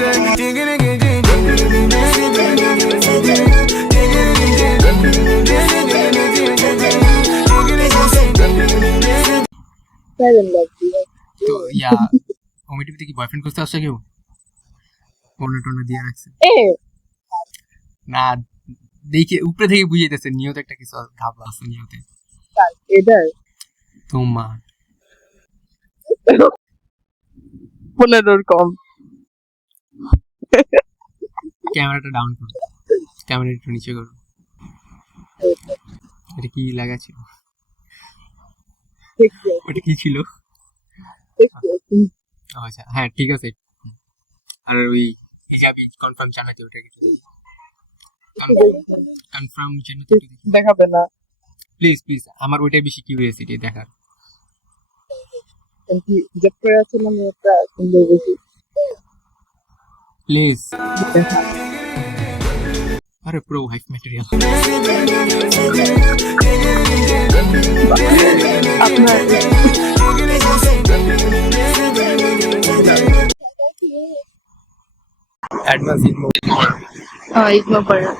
তো ইয়া কমিটিতে কি বয়ফ্রেন্ড করতে আসছে কেউ? পনেরো দিয়ে রাখছে না, দেখে উপরে থেকে বুঝাইতেছে নিয়ত একটা কিছু ভাবনা আছে নিয়তে। তোমার 15 কম। ক্যামেরাটা ডাউন করো, ক্যামেরা একটু নিচে করো। এটা কি লাগা ছিল? ওটা কি ছিল? আচ্ছা হ্যাঁ ঠিক আছে। আর ওই হিজাবি কনফার্ম জানাতে ওটা কিছু কনফার্ম জানাতে দেখাবে না প্লিজ প্লিজ। আমার ওইটাই বেশি কিউরিয়াসিটি দেখার। হিজাব করে আছে না মেয়েটা সুন্দর বেশি প্লিজ। আরে প্রো হাইফ ম্যাটেরিয়াল। আপনার অ্যাডভান্স ঈদ মোবারক।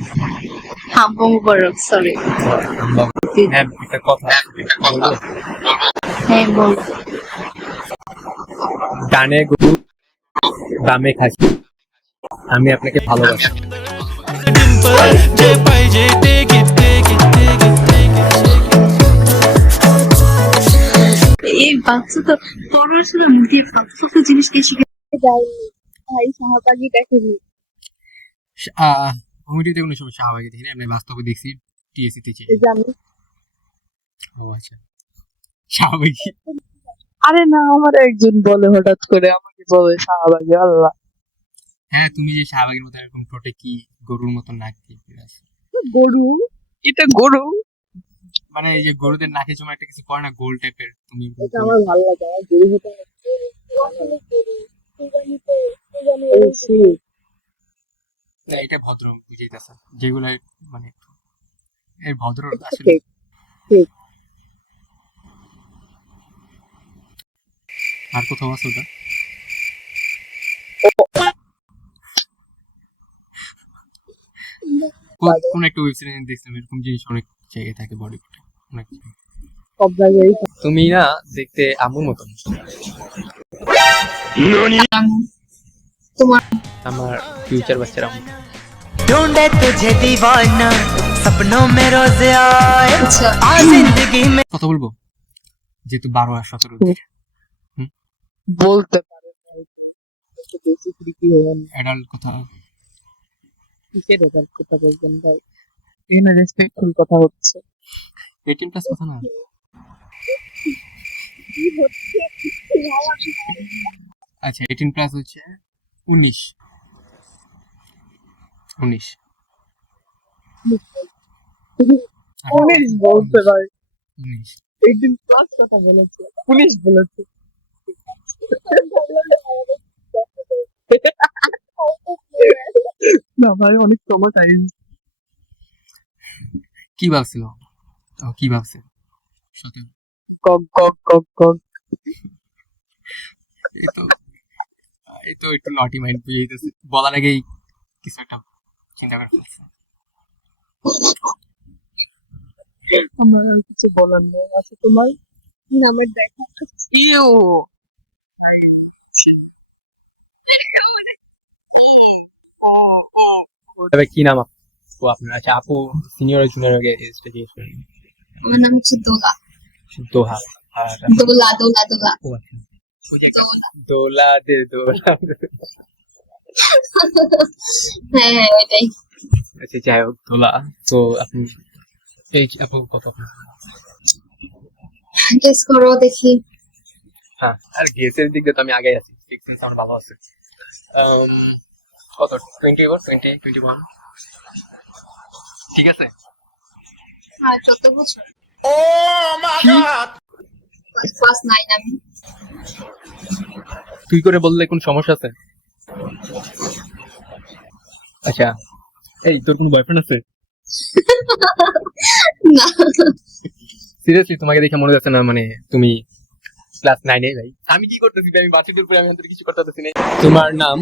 হাম্পো মোবারক, সরি। হ্যাঁ একটা কথা বলবো? হ্যাঁ বল। ডানে গরু বামে খাসি, আমি আপনাকে ভালোবাসি। এই বাচ্চা তো পড়াশোনা মুখে ফালতু জিনিসকে শিখে যায়নি ভাই, শাহবাগী দেখেনি। কমিটিতে কোনো সময় শাহবাগী দেখি না, আমি বাস্তবে দেখছি টিএসসি তে। এই যে আমি ও আচ্ছা শাহবাগী। আরে না, আমার একজন বলে হঠাৎ করে আমাকে বলে শাহবাগী। আল্লাহ, হ্যাঁ তুমি যে শাহবাগীর মতো এরকম ঠোঁটে কি গরুর মতো নাক কি আছে? গরু? এটা গরু? মানে এই যে গরুদের নাকে জমা একটা কিছু করে না গোল টাইপের, তুমি এটা আমার ভালো লাগে। আমার গরু হতে না, এটা ভদ্র বুঝাইতেছে যেগুলা মানে এই ভদ্র আসলে। ঠিক। আর কোথাও আছে ওটা? কোন একটা ওয়েব সিরিজ দেখছিলাম এরকম জিনিস অনেক জায়গায় থাকে, বডি অনেক সব জায়গায়। তুমি না দেখতে আম্মুর মতন। তোমার আমার ফিউচার বাচ্চার আম্মু। ढूंढे तुझे दीवाना सपनों में रोज आए आ जिंदगी में। কথা বলবো যেহেতু 12 আর 17 বলতে পারে না, বেশি ফ্রিকি হয়ে না। অ্যাডাল্ট কথা। কিসের এটার কথা বলবেন ভাই? এখানে রেসপেক্টফুল কথা হচ্ছে। 18 প্লাস কথা না। আচ্ছা 18 প্লাস হচ্ছে 19 পুলিশ বলতে ভাই 19 18 প্লাস কথা বলেছে, পুলিশ বলেছে। না ভাই, অনেক ট্রমাটাইজ। কি ভাবছিল? কি ভাবছে? সত্যি কক কক কক কক। এই তো একটু নটি মাইন্ড বুঝাইতেছে, বলার আগেই কিছু একটা চিন্তা করে ফেলছে। আমার আর কিছু বলার নেই। আচ্ছা তোমার নামের দেখা ইউ তবে কি নাম আপু আপনার? আচ্ছা আপু সিনিয়র জুনিয়র আগে এজটা জিজ্ঞেস করি। আমার নাম হচ্ছে দোলা। দোহা। আর দোলা দোলা দোলা ও আচ্ছা ওই যে দোলা দে দোলা। হ্যাঁ হ্যাঁ ওইটাই। আচ্ছা যাই হোক দোলা। তো আপনি এই আপু কত? গেস করো দেখি। হ্যাঁ আর গেসের দিক দিয়ে তো আমি আগে আছি, 6 আমার ভালো আছে। কত 21 20 21 ঠিক আছে। হ্যাঁ 14 বছর। ओ माय गॉड ক্লাস 9 আমি। তুই করে বললে কোন সমস্যা আছে? আচ্ছা এই তোর কোন বয়ফ্রেন্ড আছে? না সিরিয়াসলি তোমাকে দেখে মনে যাচ্ছে না মানে তুমি ক্লাস 9 এ। ভাই আমি কি করতেছি? আমি বাচ্চাদের উপরে আমি কিছু করতে পারতেছি না। তোমার নাম?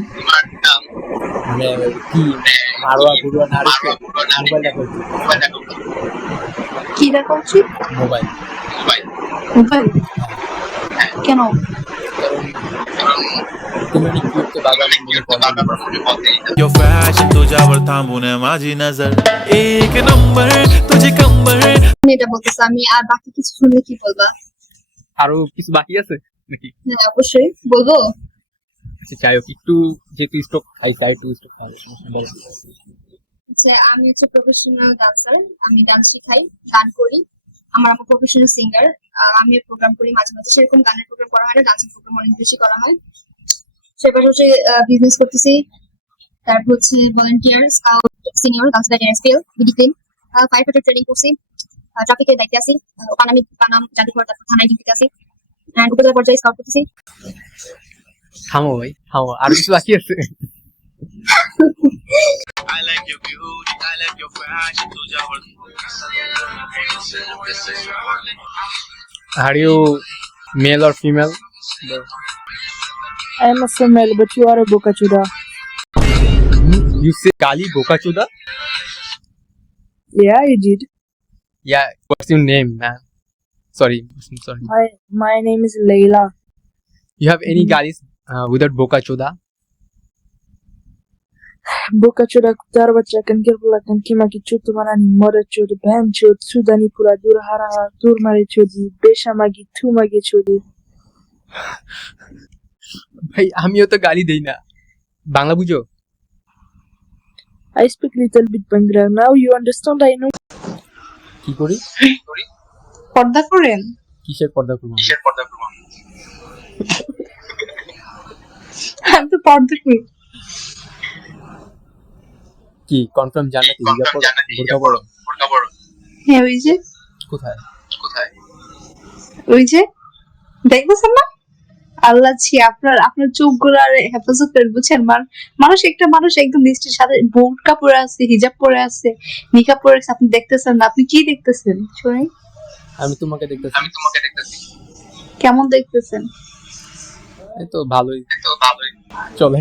মানে কি মারোয়া গুরুয়া না রেখে মোবাইলটা করছি কি দেখা উচিত? মোবাইল মোবাইল কেন? তুমি কি করতে বাগানে মনে পড়ে Your fashion तुझ्यावर थांबून माझी नजर एक नंबर तुझी कंबर আমি এটা বলতেছি, আমি আর বাকি কিছু শুনলে কি বলবা? আরো কিছু বাকি আছে নাকি? হ্যাঁ অবশ্যই বলবো। আচ্ছা যাই হোক, একটু যেহেতু স্টক খাই চাই একটু স্টক খাওয়া বলো। আচ্ছা আমি হচ্ছে প্রফেশনাল ডান্সার, আমি ডান্স শিখাই, গান করি। আমার প্রফেশনাল সিঙ্গার, আমি প্রোগ্রাম করি মাঝে মাঝে। সেরকম গানের প্রোগ্রাম করা হয় না, ডান্সের প্রোগ্রাম অনেক বেশি করা হয়। সেবার হচ্ছে বিজনেস করতেছি, তারপর হচ্ছে volunteer, scout, senior dance lidar, SPL, BD team, fire fighter training করছি, ট্রাফিকের দায়িত্বে আছি, পানাম জাদুঘর, তারপর থানায় ডিউটিতে আছি, উপজেলা পর্যায়ে স্কাউট করতেছি। থামো ভাই থামো, আর কিছু বাকি আছে? I like your beauty I like your fashion तुझ्यावर Are you male or female? I am a female, but you are a bokachuda. You say Kali Bokachuda? Yeah, I did. Yeah, what's your name, man? Sorry. My name is Layla. You have any Galis without Bokachuda? Bokachuda kutar bacha kan kirpula kan kima ki chutu manani mora chudi ban chud sudani pura dur hara dur mare chudi besha magi tu magi chudi. ভাই আমিও তো গালি দেই না, বাংলা বুঝো? I speak little bit Bangla. Now you understand, I know. কি করি? পর্দা করেন? কিসের পর্দা করবো? আমি তো পর্দা করি। কি কনফার্ম জান্নাতি হিজাব পড়ো, বোরকা পড়ো? হ্যাঁ ওই যে কোথায়? ওই যে দেখতেছেন না? আল্লাহ ছি, আপনার চোখগুলো আর হেফাজত করে বুঝছেন। মানুষ একদম দৃষ্টির সাথে বোরকা পরে আছে, হিজাব পরে আছে, নিকাব পরে আছে, আপনি দেখতেছেন না? আপনি কি দেখতেছেন শুনি? আমি তোমাকে দেখতেছি। কেমন দেখতেছেন? এই তো ভালোই। চলে